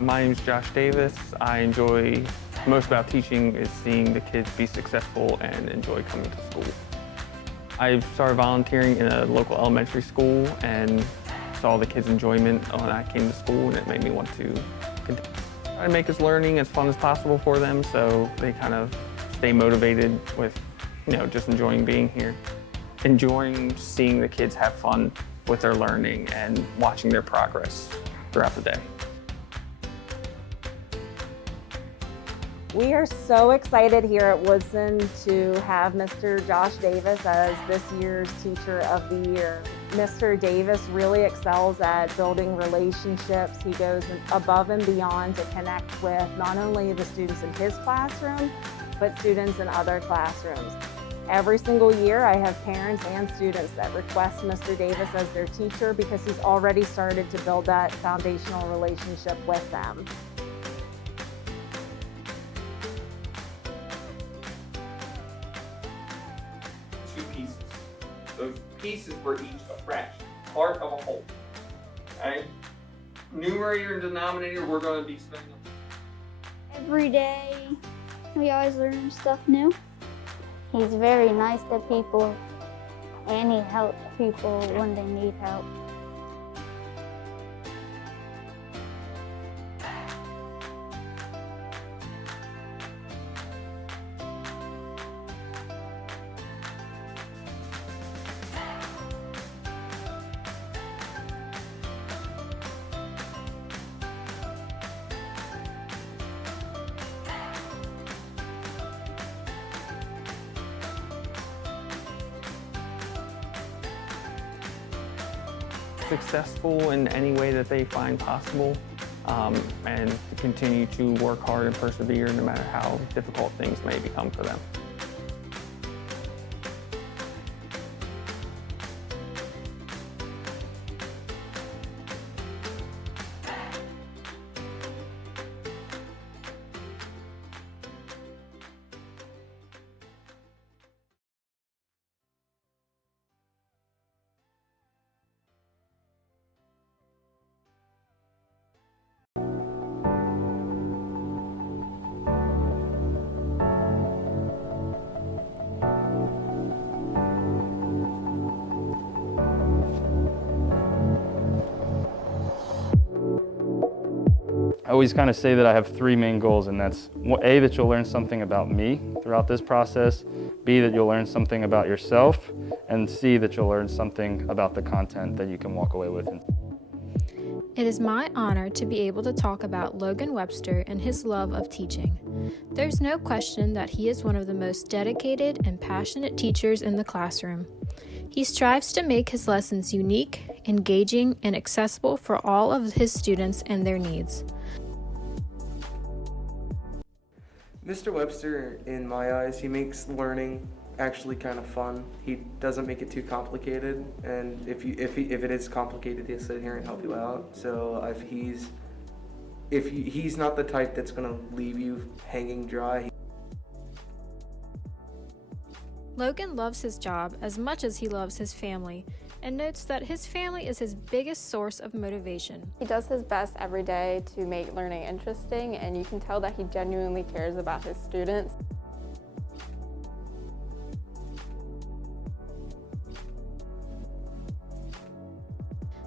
My name is Josh Davis. I enjoy most about teaching is seeing the kids be successful and enjoy coming to school. I started volunteering in a local elementary school and saw the kids' enjoyment when I came to school, and it made me want to continue. I make this learning as fun as possible for them so they kind of stay motivated with, just enjoying being here. Enjoying seeing the kids have fun with their learning and watching their progress throughout the day. We are so excited here at Woodson to have Mr. Josh Davis as this year's Teacher of the Year. Mr. Davis really excels at building relationships. He goes above and beyond to connect with not only the students in his classroom, but students in other classrooms. Every single year I have parents and students that request Mr. Davis as their teacher because he's already started to build that foundational relationship with them. Two pieces. Those pieces were each a fraction, part of a whole. Okay? Numerator and denominator, we're going to be spending. Every day, we always learn stuff new. He's very nice to people, and he helps people when they need help. Successful in any way that they find possible, and to continue to work hard and persevere no matter how difficult things may become for them. I always kind of say that I have three main goals, and that's A, that you'll learn something about me throughout this process, B, that you'll learn something about yourself, and C, that you'll learn something about the content that you can walk away with. It is my honor to be able to talk about Logan Webster and his love of teaching. There's no question that he is one of the most dedicated and passionate teachers in the classroom. He strives to make his lessons unique, engaging, and accessible for all of his students and their needs. Mr. Webster, in my eyes, he makes learning actually kind of fun. He doesn't make it too complicated, and if it is complicated, he'll sit here and help you out. So he's not the type that's going to leave you hanging dry. Logan loves his job as much as he loves his family, and notes that his family is his biggest source of motivation. He does his best every day to make learning interesting, and you can tell that he genuinely cares about his students.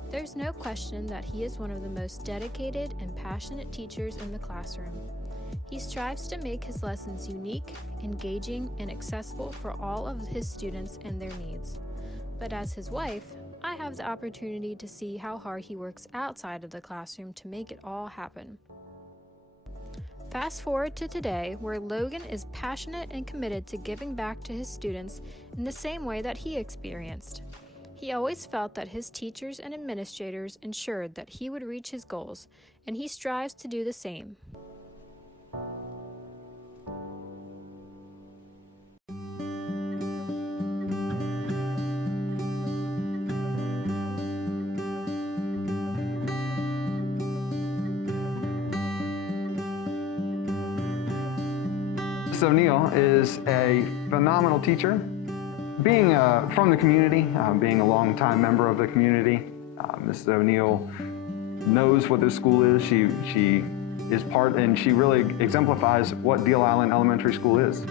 There's no question that he is one of the most dedicated and passionate teachers in the classroom. He strives to make his lessons unique, engaging, and accessible for all of his students and their needs. But as his wife, I have the opportunity to see how hard he works outside of the classroom to make it all happen. Fast forward to today, where Logan is passionate and committed to giving back to his students in the same way that he experienced. He always felt that his teachers and administrators ensured that he would reach his goals, and he strives to do the same. Theresa ONeill is a phenomenal teacher. Being from the community, being a longtime member of the community, Mrs. ONeill knows what this school is. She is part, and she really exemplifies what Deal Island Elementary School is.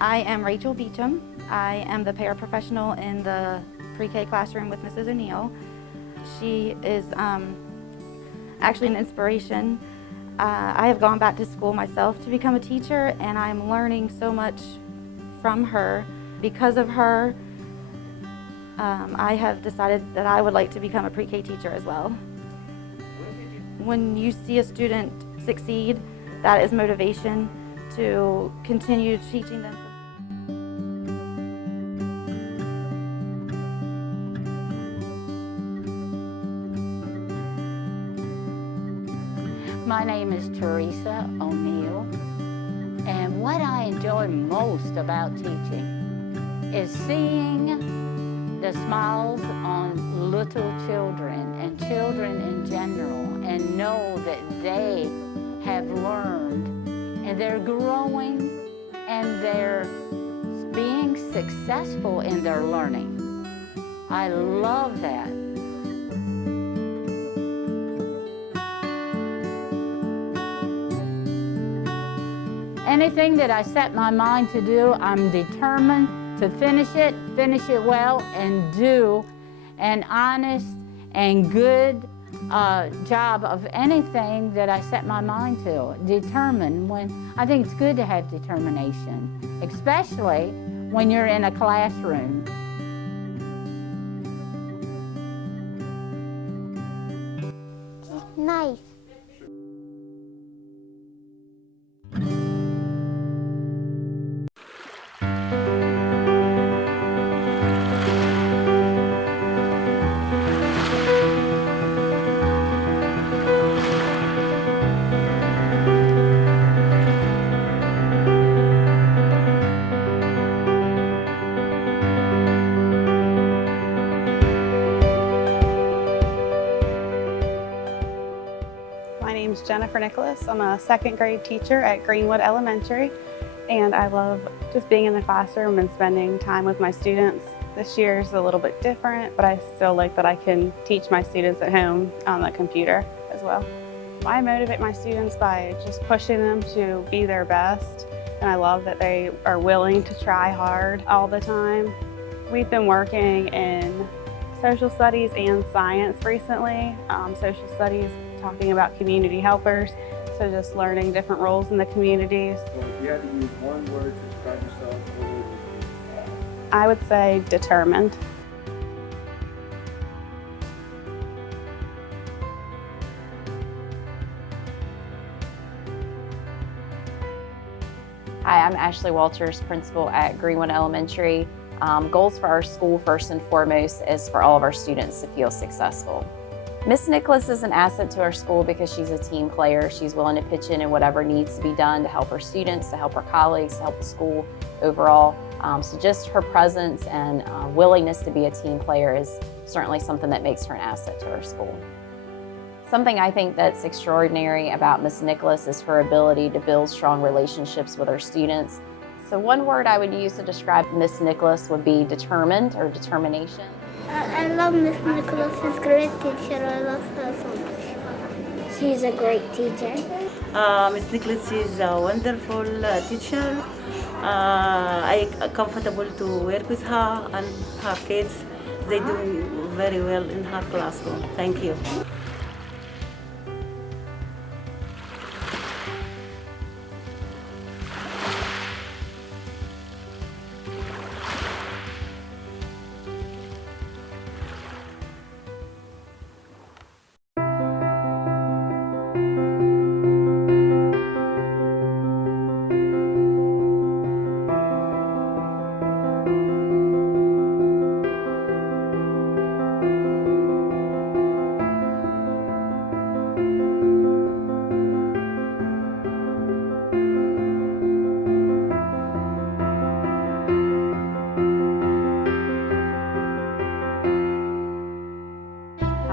I am Rachel Beecham. I am the paraprofessional in the pre-K classroom with Mrs. O'Neill. She is actually an inspiration. I have gone back to school myself to become a teacher, and I'm learning so much from her. Because of her, I have decided that I would like to become a pre-K teacher as well. When you see a student succeed, that is motivation to continue teaching them. My name is Theresa ONeill, and what I enjoy most about teaching is seeing the smiles on little children and children in general, and know that they have learned and they're growing and they're being successful in their learning. I love that. Anything that I set my mind to do, I'm determined to finish it well, and do an honest and good job of anything that I set my mind to. Determined. When I think it's good to have determination, especially when you're in a classroom. Nice. My name's Jennifer Nicholas. I'm a second grade teacher at Greenwood Elementary, and I love just being in the classroom and spending time with my students. This year's a little bit different, but I still like that I can teach my students at home on the computer as well. I motivate my students by just pushing them to be their best, and I love that they are willing to try hard all the time. We've been working in social studies and science recently. Social studies, talking about community helpers, so just learning different roles in the communities. So if you had to use one word to describe yourself, what would it be? I would say determined. Hi, I'm Ashley Walters, principal at Greenwood Elementary. Goals for our school, first and foremost, is for all of our students to feel successful. Miss Nicholas is an asset to our school because she's a team player. She's willing to pitch in whatever needs to be done to help her students, to help her colleagues, to help the school overall. So just her presence and willingness to be a team player is certainly something that makes her an asset to our school. Something I think that's extraordinary about Miss Nicholas is her ability to build strong relationships with her students. So one word I would use to describe Miss Nicholas would be determined or determination. I love Miss Nicholas. She's a great teacher. I love her so much. She's a great teacher. Miss Nicholas is a wonderful teacher. I am comfortable to work with her and her kids. They do very well in her classroom. Thank you.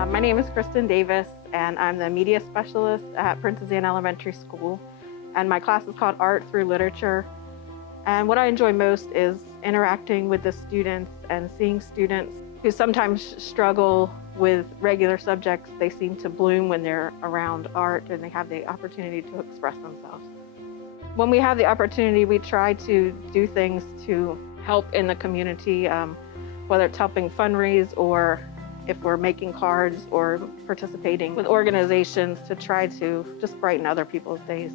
My name is Kristen Davis, and I'm the media specialist at Princess Anne Elementary School. And my class is called Art Through Literature. And what I enjoy most is interacting with the students and seeing students who sometimes struggle with regular subjects, they seem to bloom when they're around art and they have the opportunity to express themselves. When we have the opportunity, we try to do things to help in the community, whether it's helping fundraise or if we're making cards or participating with organizations to try to just brighten other people's days.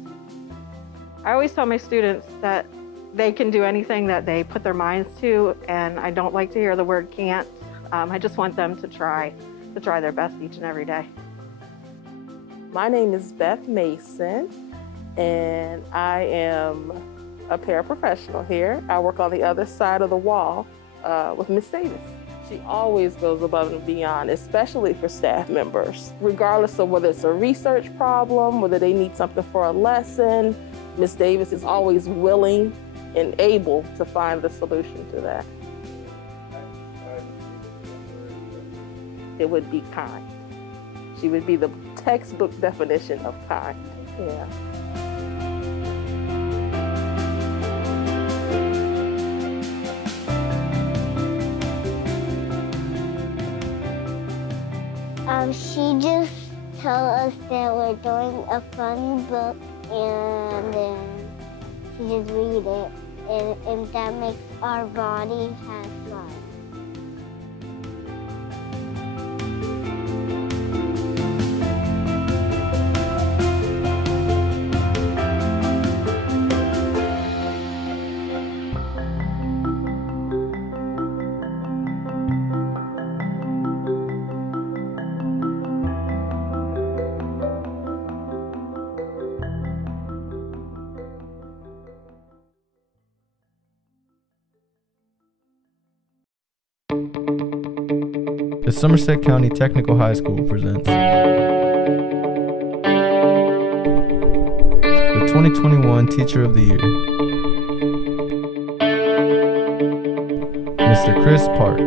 I always tell my students that they can do anything that they put their minds to, and I don't like to hear the word can't. I just want them to try their best each and every day. My name is Beth Mason, and I am a paraprofessional here. I work on the other side of the wall with Miss Davis. She always goes above and beyond, especially for staff members. Regardless of whether it's a research problem, whether they need something for a lesson, Miss Davis is always willing and able to find the solution to that. It would be kind. She would be the textbook definition of kind. Yeah. She just told us that we're doing a fun book, and then she just read it, and that makes our body have fun. The Somerset County Technical High School presents the 2021 Teacher of the Year, Mr. Chris Park.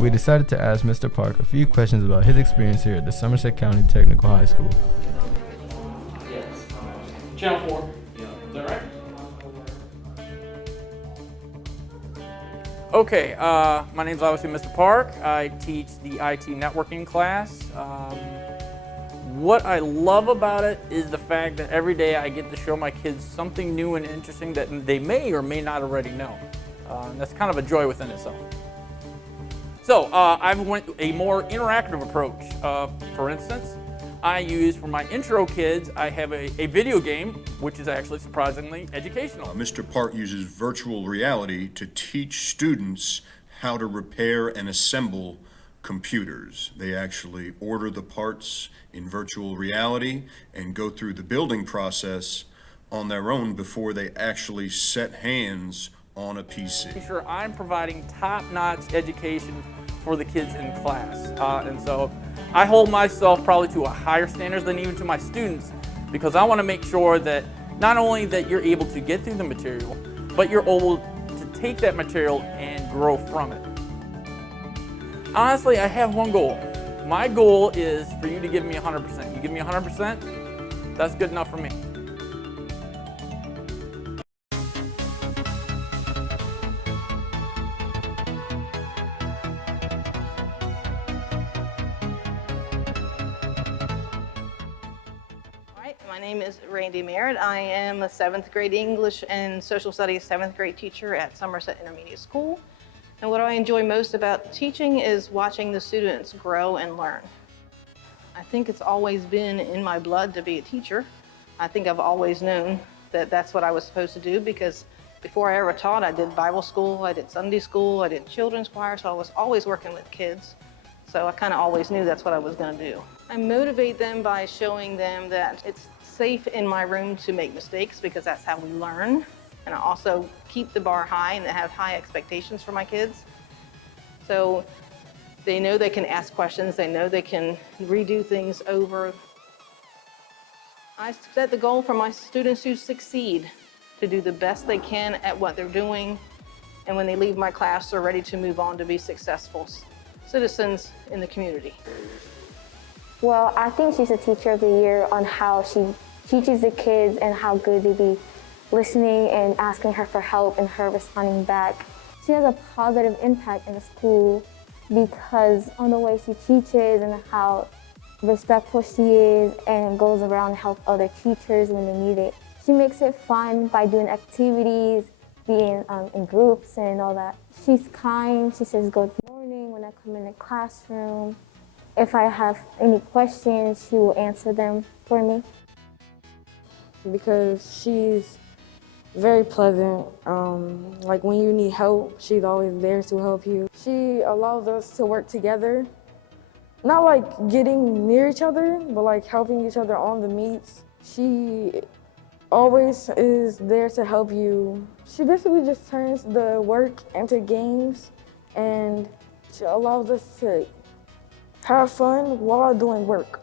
We decided to ask Mr. Park a few questions about his experience here at the Somerset County Technical High School. Yes. Channel 4. Yeah. Is that right? Okay, my name's obviously Mr. Park. I teach the IT networking class. What I love about it is the fact that every day I get to show my kids something new and interesting that they may or may not already know. That's kind of a joy within itself. So I've went a more interactive approach. For instance, I use for my intro kids, I have a video game, which is actually surprisingly educational. Mr. Park uses virtual reality to teach students how to repair and assemble computers. They actually order the parts in virtual reality and go through the building process on their own before they actually set hands on a PC. Sure, I'm providing top-notch education for the kids in class. And so I hold myself probably to a higher standard than even to my students, because I want to make sure that not only that you're able to get through the material, but you're able to take that material and grow from it. Honestly, I have one goal. My goal is for you to give me 100%. You give me 100%, that's good enough for me. My name is Randy Merritt. I am a 7th grade English and Social Studies 7th grade teacher at Somerset Intermediate School. And what I enjoy most about teaching is watching the students grow and learn. I think it's always been in my blood to be a teacher. I think I've always known that that's what I was supposed to do, because before I ever taught, I did Bible school, I did Sunday school, I did children's choir, so I was always working with kids. So I kind of always knew that's what I was going to do. I motivate them by showing them that it's safe in my room to make mistakes, because that's how we learn. And I also keep the bar high and have high expectations for my kids. So they know they can ask questions, they know they can redo things over. I set the goal for my students to succeed, to do the best they can at what they're doing, and when they leave my class, they're ready to move on to be successful citizens in the community. Well, I think she's a Teacher of the Year on how she teaches the kids and how good they be listening and asking her for help and her responding back. She has a positive impact in the school because on the way she teaches and how respectful she is and goes around and help other teachers when they need it. She makes it fun by doing activities, being in groups and all that. She's kind. She says good morning when I come in the classroom. If I have any questions, she will answer them for me. Because she's very pleasant. Like when you need help, she's always there to help you. She allows us to work together. Not like getting near each other, but like helping each other on the meets. She always is there to help you. She basically just turns the work into games, and she allows us to have fun while doing work.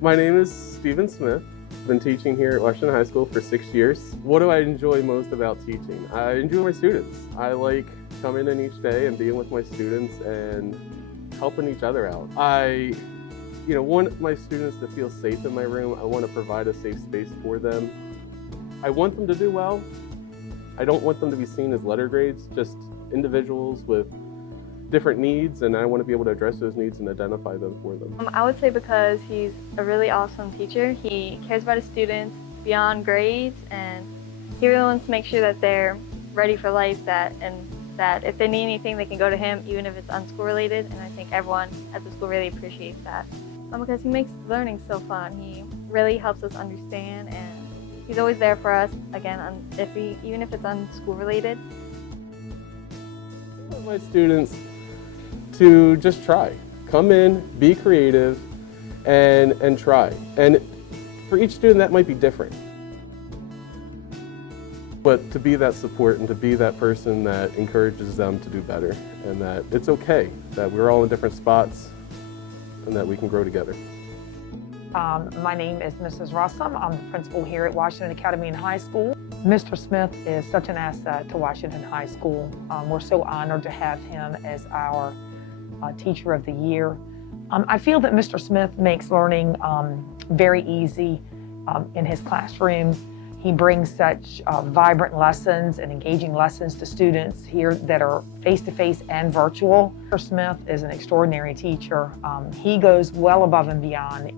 My name is Stephen Smith. I've been teaching here at Washington High School for 6 years. What do I enjoy most about teaching? I enjoy my students. I like coming in each day and being with my students and helping each other out. I want my students to feel safe in my room. I want to provide a safe space for them. I want them to do well. I don't want them to be seen as letter grades, just individuals with different needs, and I want to be able to address those needs and identify them for them. I would say because he's a really awesome teacher. He cares about his students beyond grades, and he really wants to make sure that they're ready for life, that if they need anything, they can go to him, even if it's unschool related, and I think everyone at the school really appreciates that. Because he makes learning so fun. He really helps us understand, and he's always there for us, again, even if it's unschool related. I want my students to just try. Come in, be creative, and try. And for each student, that might be different. But to be that support and to be that person that encourages them to do better, and that it's okay, that we're all in different spots, and that we can grow together. My name is Mrs. Rossum. I'm the principal here at Washington Academy and High School. Mr. Smith is such an asset to Washington High School. We're so honored to have him as our Teacher of the Year. I feel that Mr. Smith makes learning very easy in his classroom. He brings such vibrant lessons and engaging lessons to students here that are face-to-face and virtual. Mr. Smith is an extraordinary teacher. He goes well above and beyond.